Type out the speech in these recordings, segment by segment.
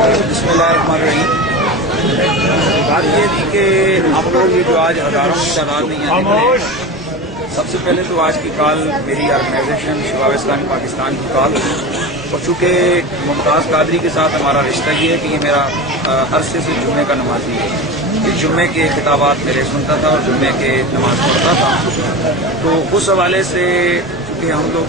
बिस्मिल्लाहिर्रहमानिर्रहीम। बात ये थी कि हम लोग ये जो आज हज़ारों की तादाद में यहाँ निकले, सबसे पहले तो आज की कॉल मेरी ऑर्गेनाइजेशन शबाब इस्लामी पाकिस्तान की कॉल थी। और चूँकि मुमताज़ कादरी के साथ हमारा रिश्ता ये है कि ये मेरा अरसे से जुम्मे का नमाजी है, ये जुम्मे के खिताबात मेरे सुनता था और जुम्मे के नमाज पढ़ता था। तो उस हवाले से कि हम लोग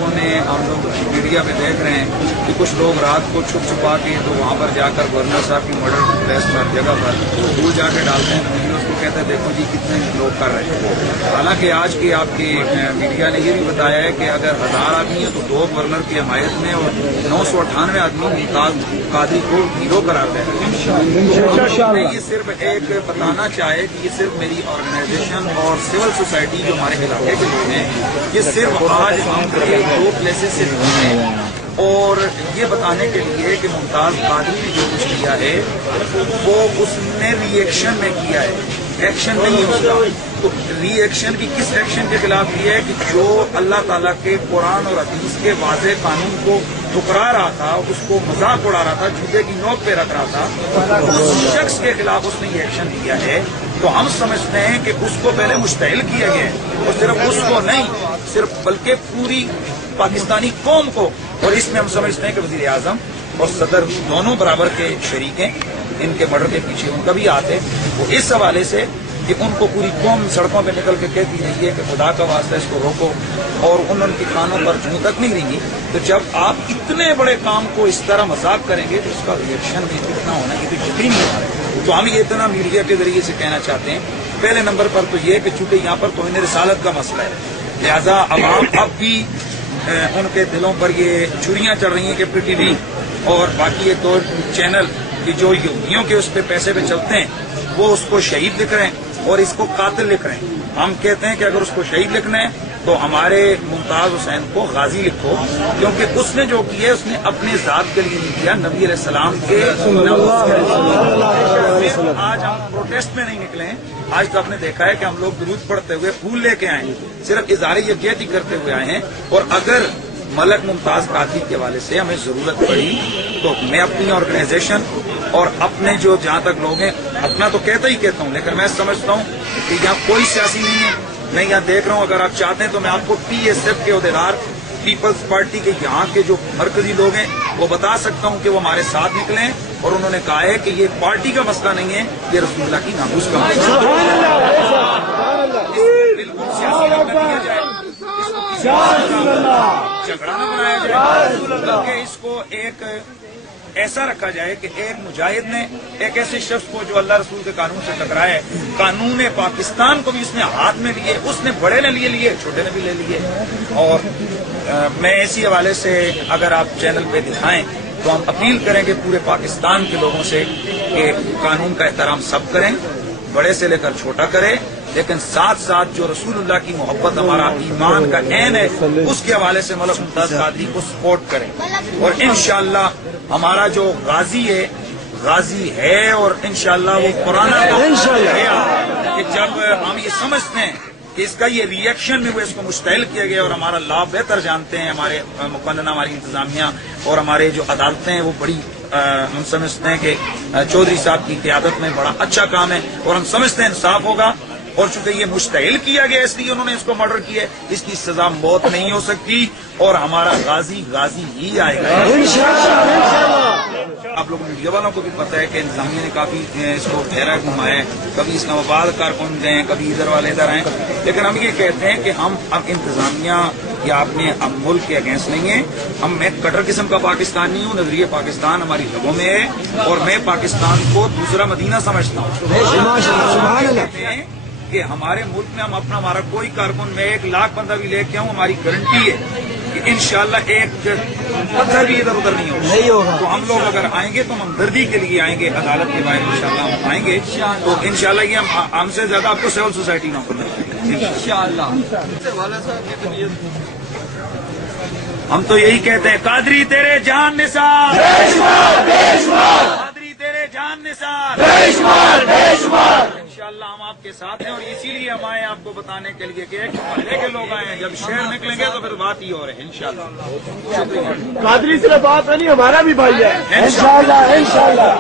मीडिया पे देख रहे हैं कि कुछ लोग रात को छुपा के तो वहाँ पर जाकर गवर्नर साहब की मर्डर प्लेस पर जगह पर दूर जाके डालते हैं, तो उसको कहते हैं देखो जी कितने लोग कर रहे हैं। हालांकि आज की आपकी मीडिया ने ये भी बताया है कि अगर 1000 आदमी है तो 2 गवर्नर की हमायत में और 998 आदमी मुमताज कादरी को हीरो करार दे रहे हैं। ये सिर्फ एक बताना चाहे कि ये सिर्फ मेरी ऑर्गेनाइजेशन और सिविल सोसाइटी जो हमारे इलाके के लोग हैं, ये सिर्फ आज हम 2 प्लेसेस से ढूंढे हैं और ये बताने के लिए कि मुमताज कादरी ने जो कुछ किया है वो उसने रिएक्शन में किया है, एक्शन नहीं है उसका। तो रिएक्शन की किस एक्शन के खिलाफ किया है कि जो अल्लाह ताला के कुरान और हदीस के वाज़े कानून को ठुकरा रहा था, उसको मजाक उड़ा रहा था, जूते की नोक पे रख रहा था, उस शख्स के खिलाफ उसने ये एक्शन किया है। तो हम समझते हैं कि उसको पहले मुश्तइल किया गया है और सिर्फ उसको नहीं, सिर्फ बल्कि पूरी पाकिस्तानी कौम को। और इसमें हम समझते हैं कि वज़ीर आज़म और सदर दोनों बराबर के शरीक हैं, इनके मर्डर के पीछे उनका भी हाथ है। वो इस हवाले से कि उनको पूरी कौम सड़कों पे निकल के कहती रही है कि खुदा का वास्ता इसको रोको, और उनकी खानों पर जूं तक नहीं रहेंगी। तो जब आप इतने बड़े काम को इस तरह मजाक करेंगे तो उसका रिएक्शन भी कितना होना ये तो यकीन नहीं है। तो हम ये इतना मीडिया के जरिए से कहना चाहते हैं, पहले नंबर पर तो ये कि चूंकि यहाँ पर तौहीन रिसालत का मसला है, लिहाजा अवाम अब भी उनके दिलों पर ये छुरियां चल रही हैं कि पीटीवी और बाकी ये 2 चैनल की जो यहूदियों के उस पर पैसे पे चलते हैं वो उसको शहीद लिख रहे हैं और इसको कातिल लिख रहे हैं। हम कहते हैं कि अगर उसको शहीद लिखना है तो हमारे मुमताज हुसैन को गाजी लिखो, क्योंकि उसने जो किया है उसने अपने जात के लिए नहीं किया, नबी अलैहि सलाम के। आज हम प्रोटेस्ट में नहीं निकले हैं, आज तो आपने देखा है कि हम लोग दुरूद पढ़ते हुए फूल लेके आए हैं, सिर्फ इज़हारे यकजहती करते हुए आए हैं। और अगर मलक मुमताज कादरी के हवाले से हमें जरूरत पड़ी तो मैं अपनी ऑर्गेनाइजेशन और अपने जो जहाँ तक लोग हैं, अपना तो कहता ही कहता हूँ, लेकिन मैं समझता हूँ कि यहाँ कोई सियासी नहीं है। मैं यहाँ देख रहा हूँ, अगर आप चाहते हैं तो मैं आपको PSF के अहदेदार, पीपल्स पार्टी के यहाँ के जो मरकजी लोग हैं वो बता सकता हूँ कि वो हमारे साथ निकले हैं और उन्होंने कहा है कि ये पार्टी का मसला नहीं है, ये रसूलुल्लाह की नामूस का मसला है। बिल्कुल सियासी न किया जाए, झगड़ा न बनाया जाए, बल्कि इसको एक ऐसा रखा जाए कि एक मुजाहिद ने एक ऐसे शख्स को जो अल्लाह रसूल के कानून से टकराए, कानून पाकिस्तान को भी उसने हाथ में लिए, उसने बड़े ने लिए, छोटे ने भी ले लिए। और मैं इसी हवाले से अगर आप चैनल पे दिखाएं तो हम अपील करेंगे पूरे पाकिस्तान के लोगों से कि कानून का एहतराम सब करें, बड़े से लेकर छोटा करें, लेकिन साथ साथ जो रसूलुल्लाह की मोहब्बत हमारा ईमान का ऐन है उसके हवाले से मलक मुमताज कादरी को सपोर्ट करें। और इंशाअल्लाह हमारा जो गाजी है और इंशाअल्लाह वो पुराना कि जब हम ये समझते हैं कि इसका ये रिएक्शन में वो इसको मुश्तइल किया गया और हमारा लाभ बेहतर जानते हैं, हमारे मुकन्ना हमारी इंतजामिया और हमारे जो अदालतें हैं वो बड़ी हम समझते हैं कि चौधरी साहब की क़यादत में बड़ा अच्छा काम है और हम समझते हैं इंसाफ होगा। और चूंकि ये मुश्तइल किया गया इसलिए उन्होंने इसको मर्डर किया, इसकी सजा मौत नहीं हो सकती और हमारा गाजी ही आएगा। आप लोग मीडिया वालों को भी पता है कि इंतजामिया ने काफी इसको घेरा घुमाया है, कभी इस्लामाबाद कारकुन गए, कभी इधर वाले इधर आए, लेकिन हम ये कहते हैं कि हम अब इंतजामिया या अपने मुल्क के अगेंस्ट नहीं है। हम मैं कटर किस्म का पाकिस्तानी हूँ, नजरिए पाकिस्तान हमारी रगों में है और मैं पाकिस्तान को दूसरा मदीना समझता हूँ कि हमारे मुल्क में हम अपना हमारा कोई कारकुन में 1 लाख बंदा भी लेके आऊँ, हमारी गारंटी है कि इंशाअल्लाह एक पत्थर भी इधर उधर नहीं होगा। तो हम लोग अगर आएंगे तो हमदर्दी के लिए आएंगे, अदालत के बाहर इंशाअल्लाह हम आएंगे तो इंशाअल्लाह ये हमसे ज्यादा आपको सिविल सोसाइटी नौकर इंशाअल्लाह। हम तो यही कहते हैं, कादरी तेरे जान निसार, कादरी तेरे जान निसार, इंशाअल्लाह हम आपके साथ हैं और इसीलिए हम आए आपको बता بتانے کے لیے کہ ایک محلے کے لوگ آئے ہیں، جب شہر نکلیں گے تو پھر بات ہی ہو رہی ہے انشاءاللہ. شکریہ. قادری صرف آپ نہیں، ہمارا بھی بھائی ہے. انشاءاللہ.